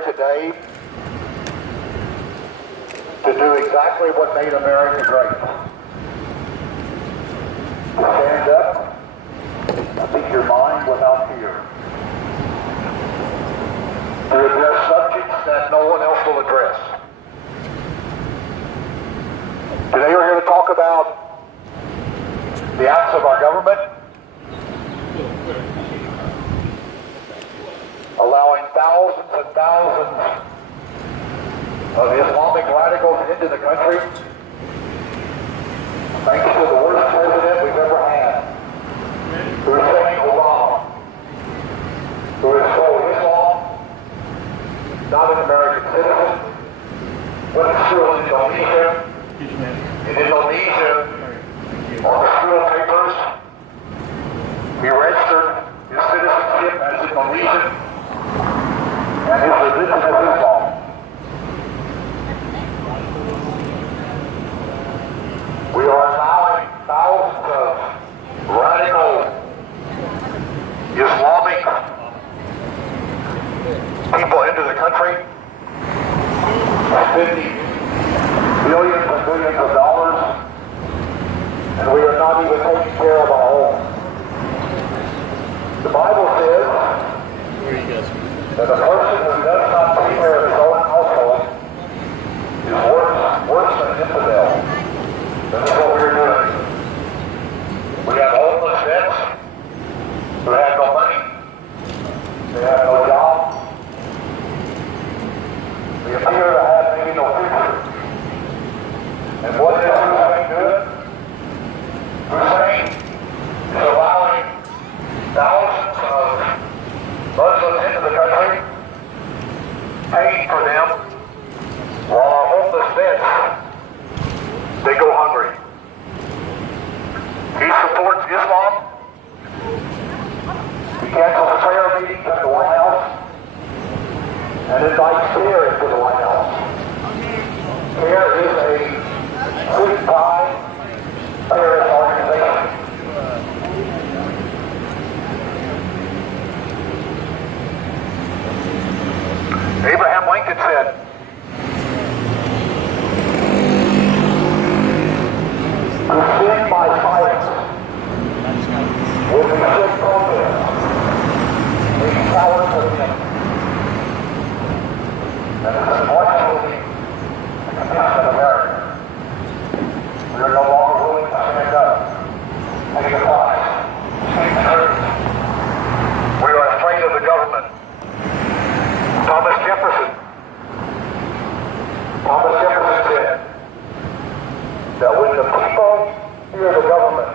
here today to do exactly what made America great. To stand up and speak your mind without fear. To address subjects that no one else will address. Today we're here to talk about the acts of our government, allowing thousands and thousands of Islamic radicals into the country, thanks to the worst president we've ever had, who is saying Obama, who is pro-Islam, not an American citizen, but it's still in Indonesia. In Indonesia, on the school papers, he registered his citizenship as Indonesian and his religion as Islam. We are allowing thousands of radical Islamic people into the country, spending billions and billions of dollars, and we are not even taking care of our own. The Bible says that a person who does not take care of his own household is worse than an infidel. This is what we're doing. We have homeless vets who have no money, they have no job, they appear to have maybe no future. And what is Hussein doing? Hussein is allowing thousands of Muslims into the country, paying for them, while our homeless vets, they go hungry. He supports Islam. He cancels prayer meetings at the White House and invites CARE into the White House. CARE is a free-time terrorist organization. Abraham Lincoln said, "To sin by silence will be good protest, a coward to the enemy." And this is unfortunately the condition of America. We are no longer willing to stand up, pay the price, speak the truth. We are afraid of the government. Thomas Jefferson said that when the people fear the government,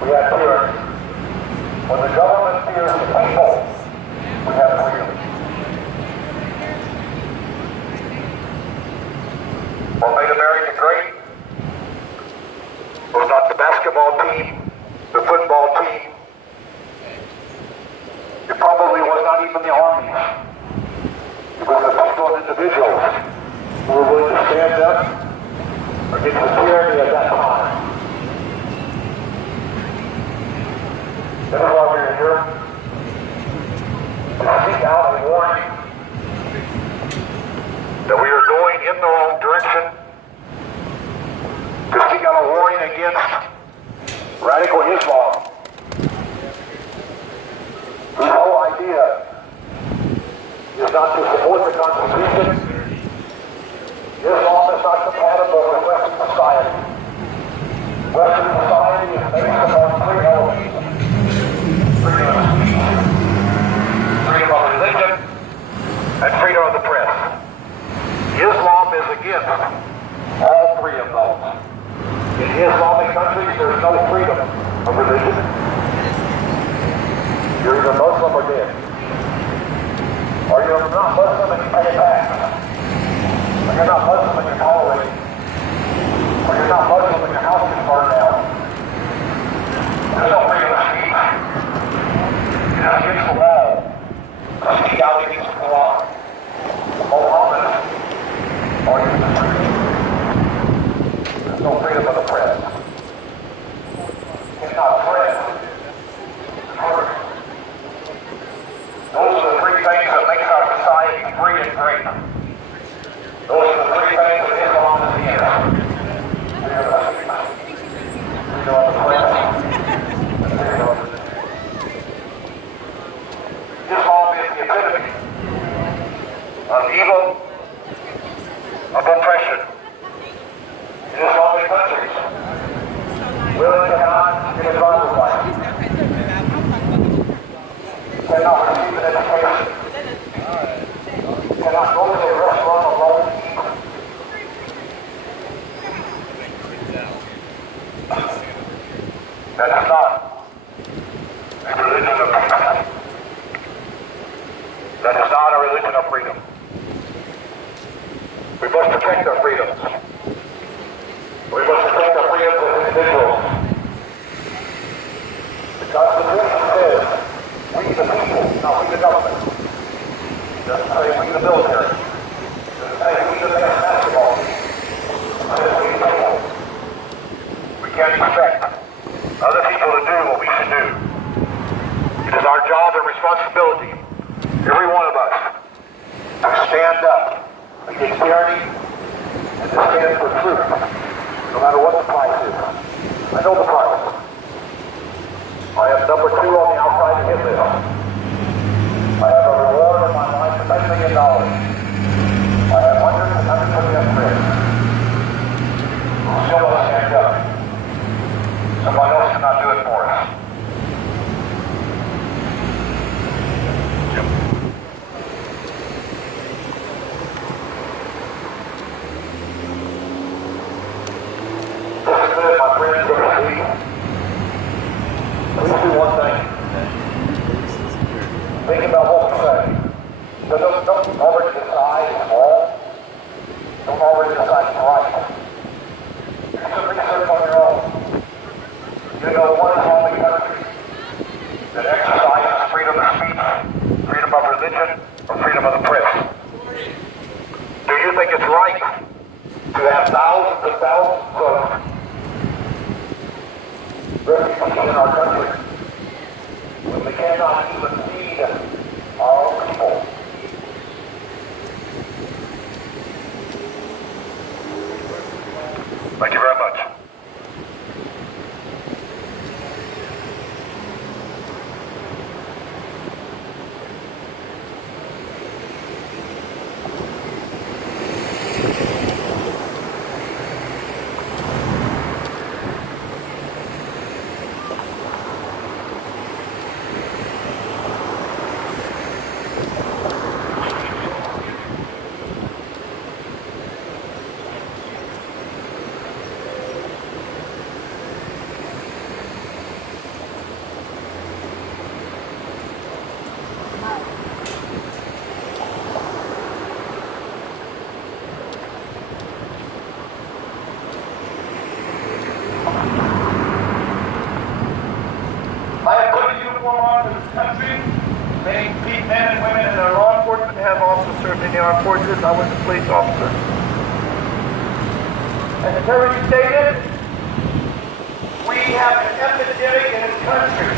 we have tyranny. When the government fears the people, we have freedom. What made America great was not the basketball team, the football team. It probably was not even the armies. It was the people and individuals who were willing to stand up against the tyranny at that time. That's why we're here. To seek out a warning that we are going in the wrong direction. To seek out a warning against radical Islam, whose whole idea is not to support the Constitution. Islam is not compatible with Western society. Western society is based upon three elements: freedom of speech, freedom of religion, and freedom of the press. Islam is against all three of those. In Islamic countries, there's no freedom of religion. You're either Muslim or dead. Or you're not Muslim and you pay a tax. Or you're not Muslim and you're tolerated. Or you're not Muslim and your house is burned down. There's no freedom of speech. You're not against the law. Speak out against the Quran. Mohammed. Or you're the freedom. There's no freedom of the press. It's not press. It's murder. Those are the three things that make our society free and great. Those are the three things that Islam is the end. Freedom of speech, freedom of the press, and freedom of religion. Islam is the epitome of evil, of oppression. In Islamic countries, women cannot get a driver's license, cannot receive an education, cannot go to a restaurant alone to eat. That is not a religion of freedom. That is not a religion of freedom. We must protect our freedoms. We must protect our freedoms as individuals. The Constitution says, we the people, not we the government. It doesn't say we the military. It doesn't say we the basketball team. It says we the people. We can't expect other people to do what we should do. It is our job and responsibility, every one of us, to stand up against tyranny and to stand for truth, no matter what the price is. I know the price. I am number 2 on the outside hit list. I have a reward in my life of $10 million. I have hundreds and hundreds of death threats. We still must stand up. Someone else cannot do it for us. My friends overseas, please do one thing. Think about what we say. So don't already decide it's wrong. Don't already decide it's right. Do some research on your own. You know one Islamic country that exercises freedom of speech, freedom of religion, or freedom of the press. Do you think it's right to have thousands and thousands of refugees in our country when we cannot even feed our own people? Thank you very much. Many men and women in our law enforcement have also served in the armed forces. I was a police officer. As Terry stated, we have an epidemic in this country.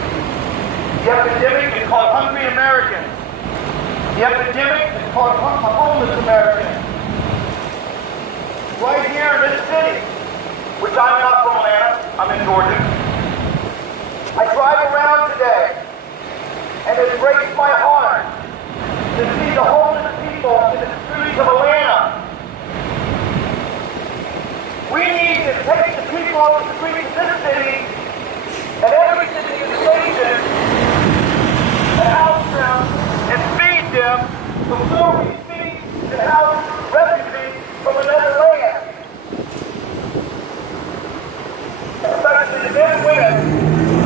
The epidemic is called hungry Americans. The epidemic is called homeless Americans. Right here in this city, which I'm not from Atlanta, I'm in Georgia. I drive around today, and it breaks my heart to see the homeless people in the streets of Atlanta. We need to take the people off the streets of this city and every city in the nation and house them and feed them before we feed and house refugees from another land. Especially the men and women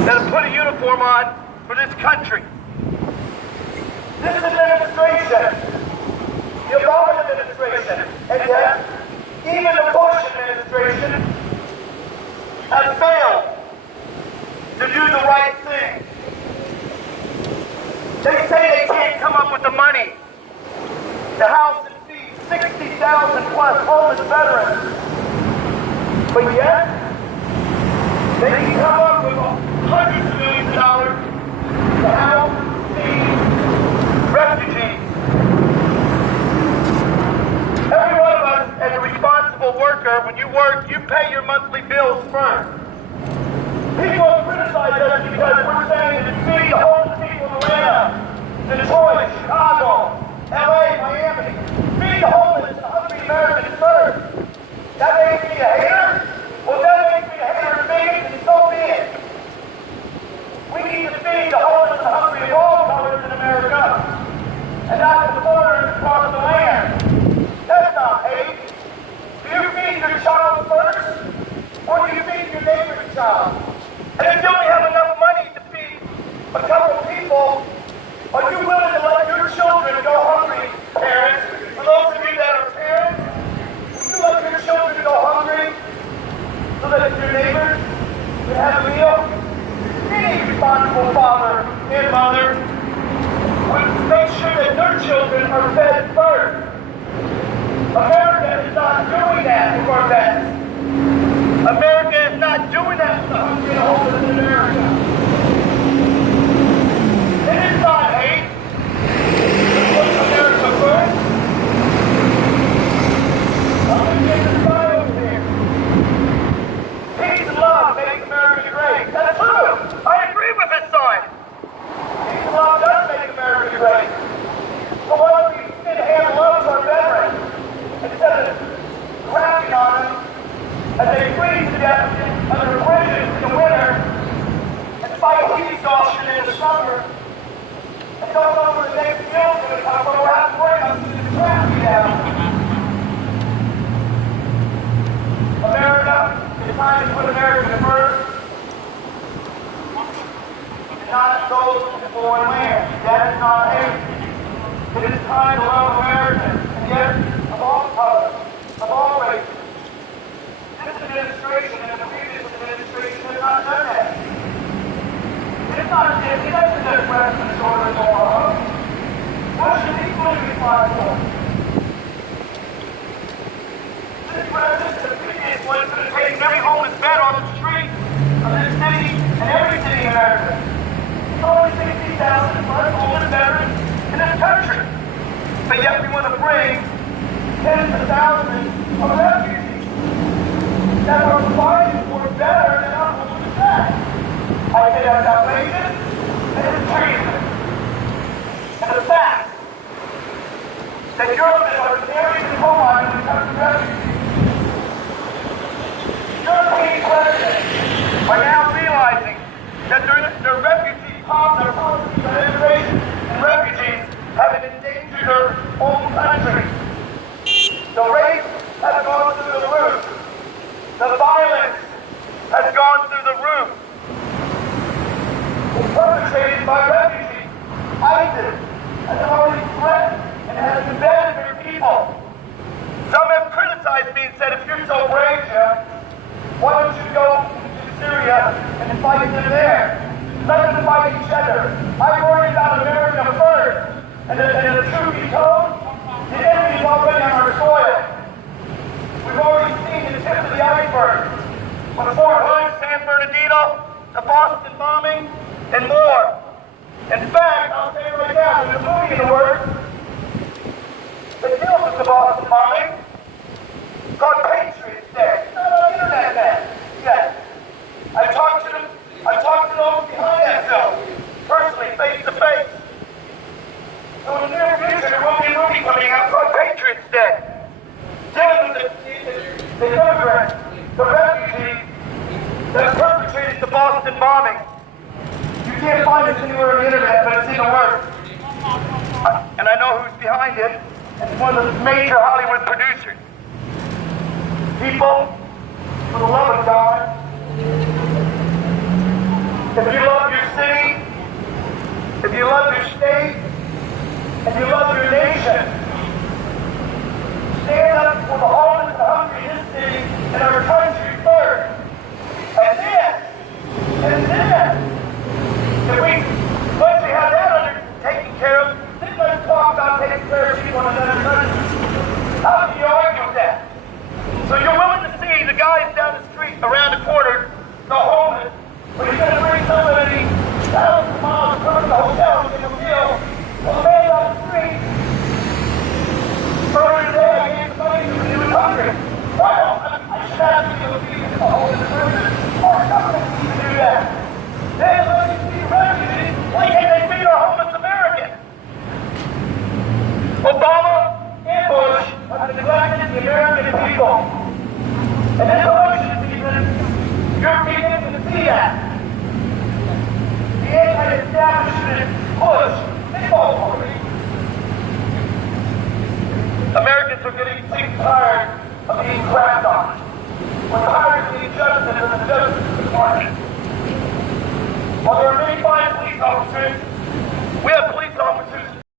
that have put a uniform on for this country. This administration, the Obama administration, and yes, even the Bush administration have failed to do the right thing. They say they can't come up with the money to house and feed 60,000 plus homeless veterans. But yet, they can come up with hundreds of millions of dollars to house and feed refugees. Detroit, Chicago, LA, Miami. Feed the homeless and hungry Americans first. That makes me a hater? Well, that makes me a hater of bigots, and so be it. We need to feed the homeless and hungry of all colors in America, and not the foreigners across the land. That's not hate. Do you feed your child first, or do you feed your neighbor's child? And if you only have enough money to feed a couple people, are you willing to let your children go hungry, parents? For those of you that are parents, will you let your children go hungry so that your neighbors can have a meal? Any responsible father and mother would make sure that their children are fed first. America is not doing that with our vets. America is not doing that with the hungry and homeless in America. It is not hate. Let's put America first. I'm going to get this sign over here. Peace and love makes America great. That's true. I agree with this sign. Peace and love does make America great. But why don't we extend a hand of love to our veterans instead of crapping on them as they freeze to death under bridges in the winter and fight heat exhaustion in the summer and don't know where the next meal's going to come from. We're having to worry about this crap down. America, it's time to put America first and not those in foreign lands. That is not hate. It is time to love Americans, and yet, of all colors, of all races. This administration and the previous administration has not done that. It's not Disney, that's the Western shore of Oklahoma. What should these fully responsible? This president, the previous one, could have taken every homeless bed on the street of this city and every city in America. There's only 60,000 plus homeless veterans in this country. But yet we want to bring tens of thousands of refugees that are provided for better than our homeless vets. I say that's outrageous, and it's treason. And the fact that Europe is our canary in the coal mine when it comes to refugees. European presidents are now realizing that their refugee their policies on immigration and refugees have endangered their own country. The rape has gone through the roof. The violence has gone through the roof. It's perpetrated by refugees. ISIS has already threatened and has embedded their people. Some have criticized me and said, if you're so brave, Jim, why don't you go to Syria and fight them there? Let them fight each other. I worry about America first. And the truth be told, the enemy is already on our soil. We've already seen the tip of the iceberg. From Fort Hood, San Bernardino, the Boston bombing, and more. In fact, I'll say right now, there's a movie in the works that deals with the Boston bombing called Patriots Day. It's not on the internet yet. I talked to those behind that film, personally, face to face. So in the near future, there will be a movie coming out called Patriots Day, dealing with the immigrants, the refugees that perpetrated the Boston bombing. You can't find this anywhere on the internet, but it's in the works. And I know who's behind it. It's one of the major Hollywood producers. People, for the love of God, if you love your city, if you love your state, if you love your nation, stand up for the homeless and hungry in this city and our country first. And then, once we have that taken care of, then let's talk about taking care of people in another country. How can you argue with that? So you're willing to see the guys down the street, around the corner, the homeless, but you're going to bring somebody thousands of miles to come to the hotel and get a meal. Well, the man down the street, earlier today, I gave the money to him when he was hungry. Well, I should ask you to feed the homeless person, or something to do that. Then let me feed refugees. Why can't they feed our homeless Americans? push. They vote for me. Americans are getting sick and tired of being crapped on. We're tired of the injustice in the Justice Department. While there are many fine police officers, we have police